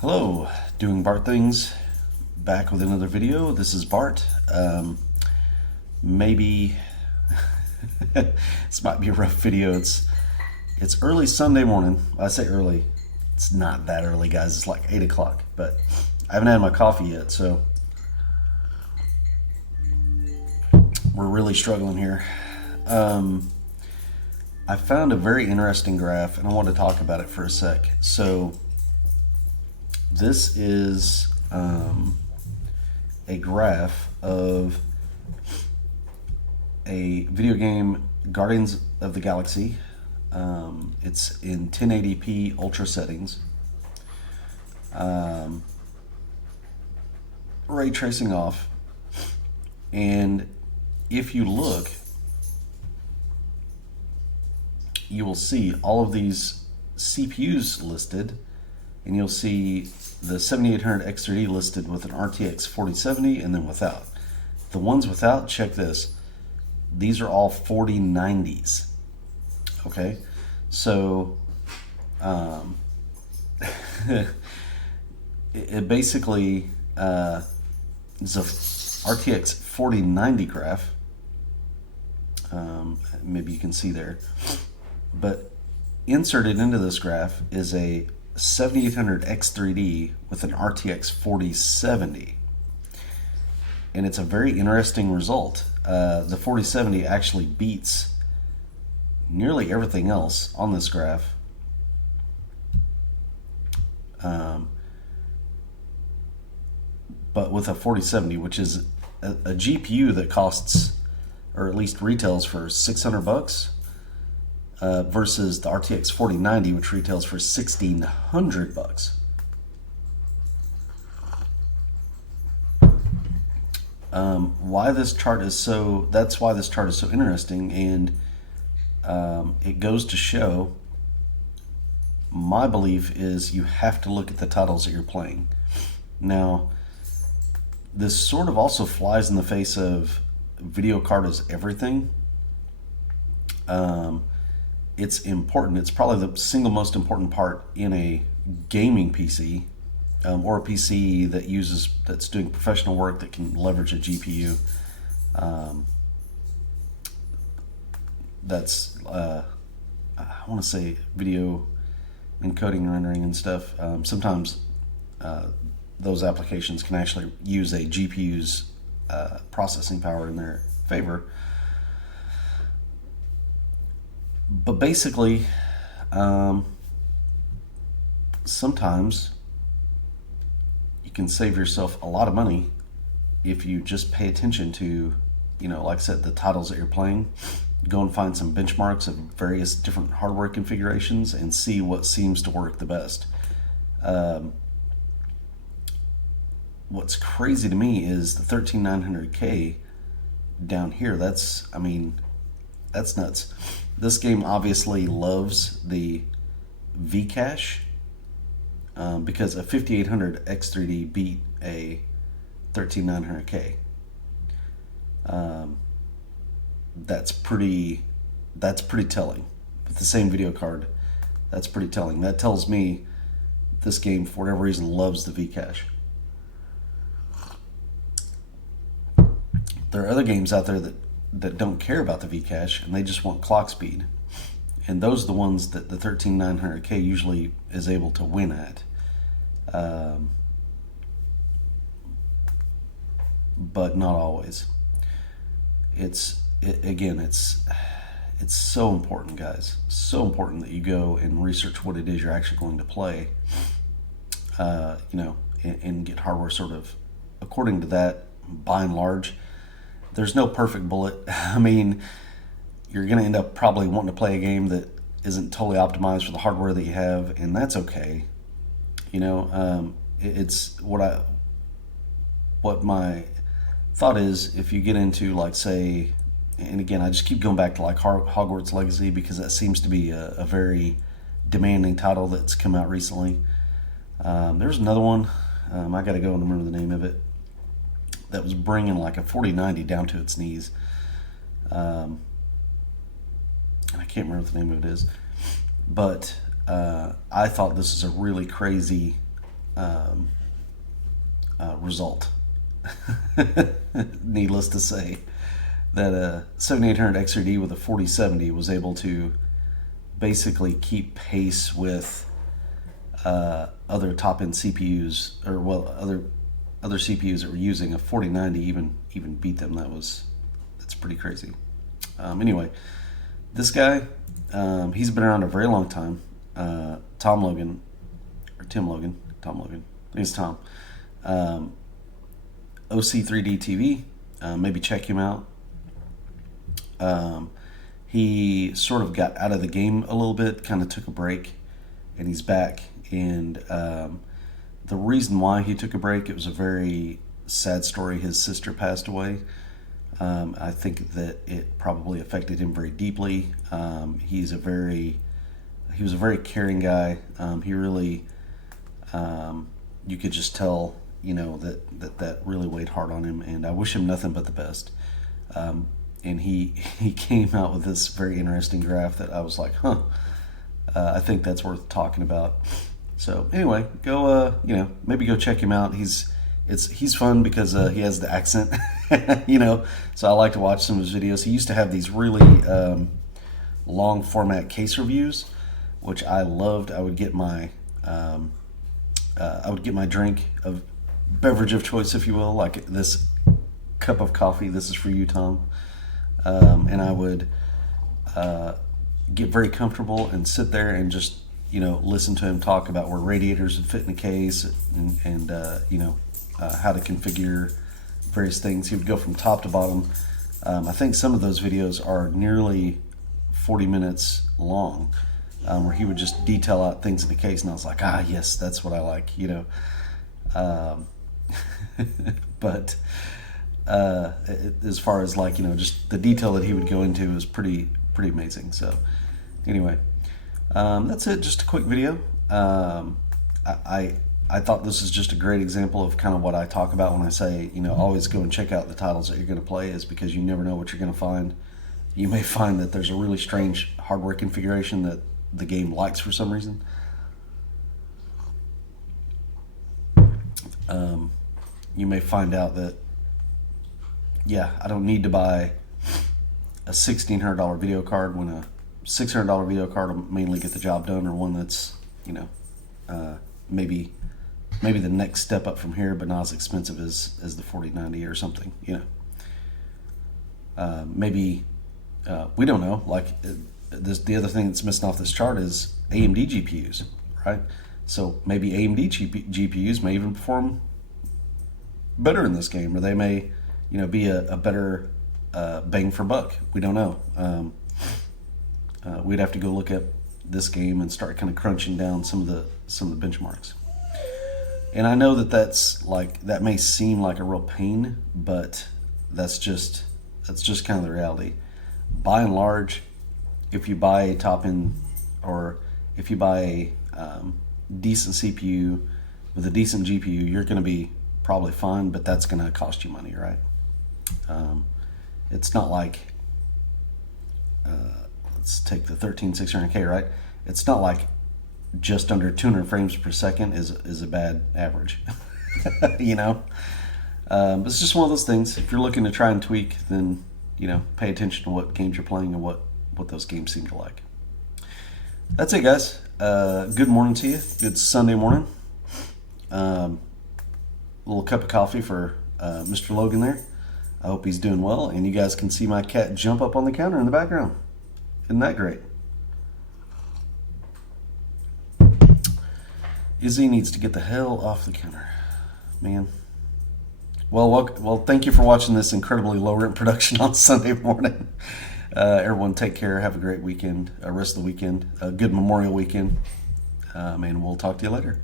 Hello, doing Bart Things, back with another video. This is Bart. Maybe this might be a rough video. It's early Sunday morning. I say early. It's not that early, guys. It's like 8 o'clock, but I haven't had my coffee yet, so we're really struggling here. I found a very interesting graph, and I want to talk about it for a sec. So this is a graph of a video game, Guardians of the Galaxy. It's in 1080p ultra settings. Ray tracing off. And if you look, you will see all of these CPUs listed, and you'll see the 7800X3D listed with an RTX 4070 and then without. The ones without, check this. These are all 4090s. Okay? So, it basically is a RTX 4090 graph. Maybe you can see there. But inserted into this graph is a 7800X3D with an RTX 4070. And it's a very interesting result. The 4070 actually beats nearly everything else on this graph. But with a 4070, which is a GPU that costs, or at least retails for $600, versus the RTX 4090, which retails for $1,600. Why this chart is so, that's why this chart is so interesting, and it goes to show, my belief is you have to look at the titles that you're playing. Now, this sort of also flies in the face of video card is everything. It's important. It's probably the single most important part in a gaming PC, or a PC that's doing professional work that can leverage a GPU. That's I want to say video encoding and rendering and stuff. Sometimes those applications can actually use a GPU's processing power in their favor. But basically, sometimes you can save yourself a lot of money if you just pay attention to, like I said, the titles that you're playing. Go and find some benchmarks of various different hardware configurations and see what seems to work the best. What's crazy to me is the 13900K down here. That's nuts. This game obviously loves the Vcache, because a 5800 X3D beat a 13900K. That's pretty telling. With the same video card, that's pretty telling. That tells me this game, for whatever reason, loves the Vcache. There are other games out there that don't care about the Vcache, and they just want clock speed. And those are the ones that the 13900K usually is able to win at. But not always. It's so important, guys. So important that you go and research what it is you're actually going to play. And get hardware sort of according to that, by and large. There's no perfect bullet. I mean, you're going to end up probably wanting to play a game that isn't totally optimized for the hardware that you have, and that's okay. It's what my thought is, if you get into, like, say, and again, I just keep going back to like Hogwarts Legacy, because that seems to be a very demanding title that's come out recently. There's another one, I got to go and remember the name of it, that was bringing like a 4090 down to its knees. And I can't remember what the name of it is. But I thought this is a really crazy result. Needless to say, that a 7800 XRD with a 4070 was able to basically keep pace with other top-end CPUs, or well, other CPUs that were using a 4090 even beat them. That's pretty crazy. Anyway, this guy, he's been around a very long time. Tom Logan, or Tim Logan, Tom Logan. I think it's Tom. OC3D TV. Maybe check him out. He sort of got out of the game a little bit, kind of took a break, and he's back. And the reason why he took a break, it was a very sad story. His sister passed away. I think that it probably affected him very deeply. He was a very caring guy. He really, you could just tell, that really weighed hard on him. And I wish him nothing but the best. And he came out with this very interesting graph that I was like, I think that's worth talking about. So anyway, go maybe go check him out. He's fun because he has the accent, So I like to watch some of his videos. He used to have these really long format case reviews, which I loved. I would get my drink of beverage of choice, if you will, like this cup of coffee. This is for you, Tom. And I would get very comfortable and sit there and just listen to him talk about where radiators would fit in a case and how to configure various things. He would go from top to bottom. I think some of those videos are nearly 40 minutes long, where he would just detail out things in the case, and I was like, yes, that's what I like, but as far as just the detail that he would go into is pretty amazing. So anyway, that's it. Just a quick video. I thought this is just a great example of kind of what I talk about when I say, always go and check out the titles that you're going to play, is because you never know what you're going to find. You may find that there's a really strange hardware configuration that the game likes for some reason. You may find out that, I don't need to buy a $1,600 video card when a $600 video card will mainly get the job done, or one that's, maybe the next step up from here, but not as expensive as the 4090 or something, maybe, we don't know, the other thing that's missing off this chart is AMD GPUs, right? So maybe AMD GPUs may even perform better in this game, or they may, be a better bang for buck. We don't know. We'd have to go look at this game and start kind of crunching down some of the benchmarks. And I know that may seem like a real pain, but that's just kind of the reality. By and large, if you buy a top end, or if you buy a decent CPU with a decent GPU, you're going to be probably fine, but that's going to cost you money, right? It's not like, let's take the 13600K, right? It's not like just under 200 frames per second is a bad average. It's just one of those things. If you're looking to try and tweak, then pay attention to what games you're playing and what those games seem to like. That's it, guys. Good morning to you. Good Sunday morning. A little cup of coffee for Mr. Logan there. I hope he's doing well, and you guys can see my cat jump up on the counter in the background. Isn't that great? Izzy needs to get the hell off the counter, man. Well, thank you for watching this incredibly low rent production on Sunday morning. Everyone take care. Have a great weekend, rest of the weekend, a good Memorial weekend, and we'll talk to you later.